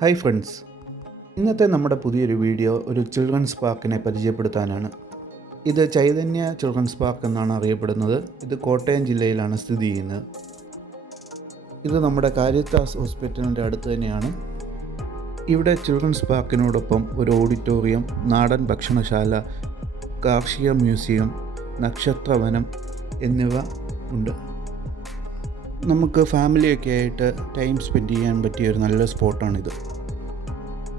Hi friends, ഇന്നത്തെ നമ്മുടെ പുതിയൊരു വീഡിയോ ഒരു ചിൽഡ്രൻസ് പാർക്കിനെ പരിചയപ്പെടുത്താനാണ്. ഇത് ചൈതന്യ ചിൽഡ്രൻസ് പാർക്ക് എന്നാണ് അറിയപ്പെടുന്നത്. ഇത് കോട്ടയം ജില്ലയിലാണ് സ്ഥിതി ചെയ്യുന്നത്. ഇത് നമ്മുടെ കാരിത്താസ് ഹോസ്പിറ്റലിൻ്റെ അടുത്ത് തന്നെയാണ്. ഇവിടെ ചിൽഡ്രൻസ് പാർക്കിനോടൊപ്പം ഒരു ഓഡിറ്റോറിയം, നാടൻ ഭക്ഷണശാല, കാർഷിക മ്യൂസിയം, നക്ഷത്രവനം എന്നിവ ഉണ്ട്. നമുക്ക് ഫാമിലിയൊക്കെ ആയിട്ട് ടൈം സ്പെൻഡ് ചെയ്യാൻ പറ്റിയ ഒരു നല്ല സ്പോട്ടാണിത്.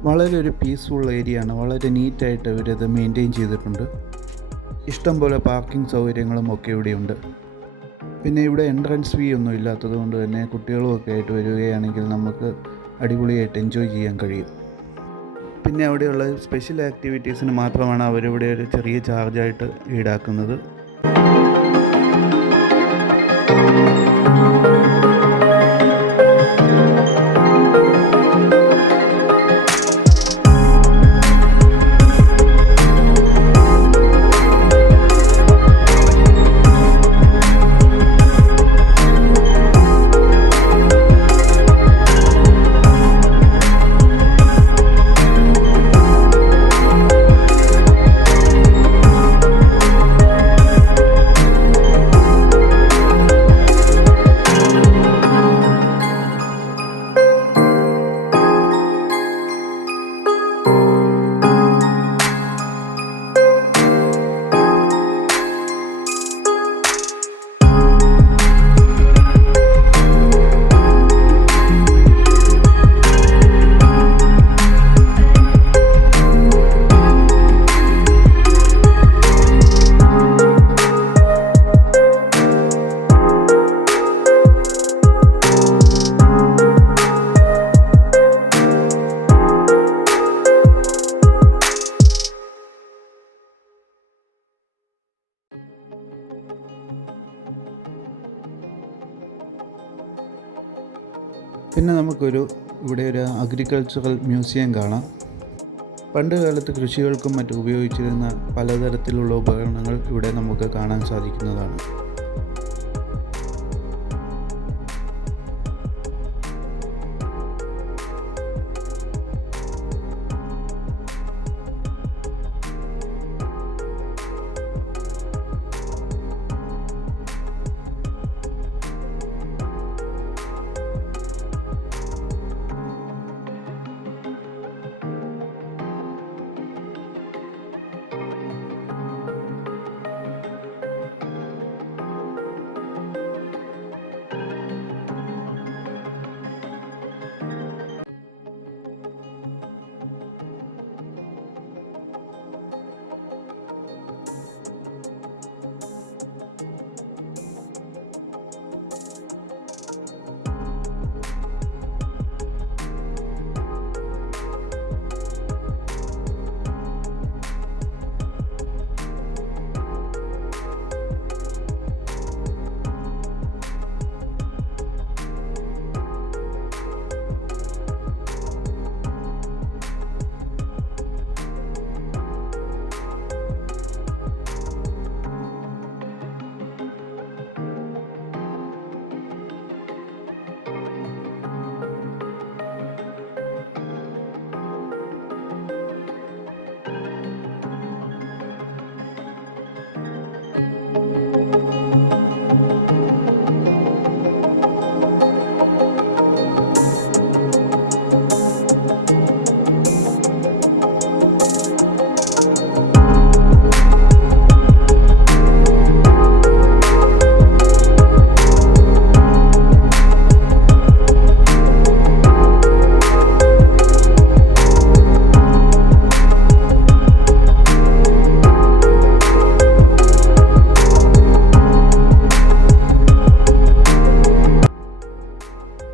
വളരെ ഒരു പീസ്ഫുൾ ഏരിയ ആണ്. വളരെ നീറ്റായിട്ട് ഇവരത് മെയിൻറ്റെയിൻ ചെയ്തിട്ടുണ്ട്. ഇഷ്ടംപോലെ പാർക്കിംഗ് സൗകര്യങ്ങളും ഒക്കെ ഇവിടെയുണ്ട്. പിന്നെ ഇവിടെ എൻട്രൻസ് ഫീ ഒന്നും ഇല്ലാത്തത് കൊണ്ട് തന്നെ കുട്ടികളുമൊക്കെ ആയിട്ട് വരികയാണെങ്കിൽ നമുക്ക് അടിപൊളിയായിട്ട് എൻജോയ് ചെയ്യാൻ കഴിയും. പിന്നെ അവിടെയുള്ള സ്പെഷ്യൽ ആക്ടിവിറ്റീസിന് മാത്രമാണ് അവരിവിടെ ഒരു ചെറിയ ചാർജായിട്ട് ഈടാക്കുന്നത്. പിന്നെ ഇവിടെ ഒരു അഗ്രികൾച്ചറൽ മ്യൂസിയം കാണാം. പണ്ട് കാലത്ത് കൃഷികൾക്കും മറ്റും ഉപയോഗിച്ചിരുന്ന പലതരത്തിലുള്ള ഉപകരണങ്ങൾ ഇവിടെ നമുക്ക് കാണാൻ സാധിക്കുന്നതാണ്.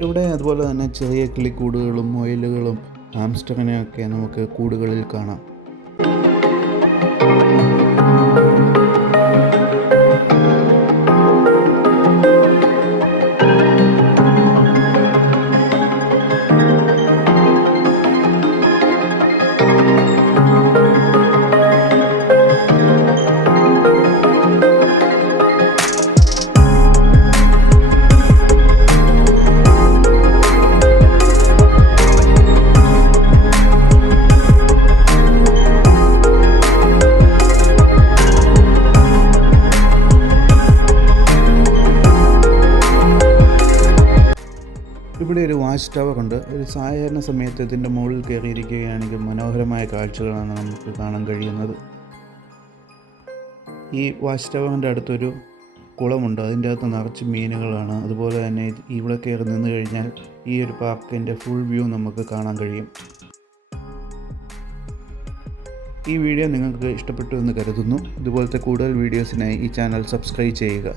ഇവിടെ അതുപോലെ തന്നെ ചെറിയ കിളിക്കൂടുകളും മുയലുകളും ഹാംസ്റ്ററിനെയൊക്കെ നമുക്ക് കൂടുകളിൽ കാണാം. ഇവിടെ ഒരു വാച്ച് ടവർ ഉണ്ട്. ഒരു സാധാരണ സമയത്ത് ഇതിൻ്റെ മുകളിൽ കയറിയിരിക്കുകയാണെങ്കിൽ മനോഹരമായ കാഴ്ചകളാണ് നമുക്ക് കാണാൻ കഴിയുന്നത്. ഈ വാച്ച് ടവറിൻ്റെ അടുത്തൊരു കുളമുണ്ട്. അതിൻ്റെ അകത്ത് നിറച്ച് മീനുകളാണ്. അതുപോലെ തന്നെ ഇവിടെ കയറി നിന്ന് കഴിഞ്ഞാൽ ഈ ഒരു പാർക്കിൻ്റെ ഫുൾ വ്യൂ നമുക്ക് കാണാൻ കഴിയും. ഈ വീഡിയോ നിങ്ങൾക്ക് ഇഷ്ടപ്പെട്ടു എന്ന് കരുതുന്നു. ഇതുപോലത്തെ കൂടുതൽ വീഡിയോസിനായി ഈ ചാനൽ സബ്സ്ക്രൈബ് ചെയ്യുക.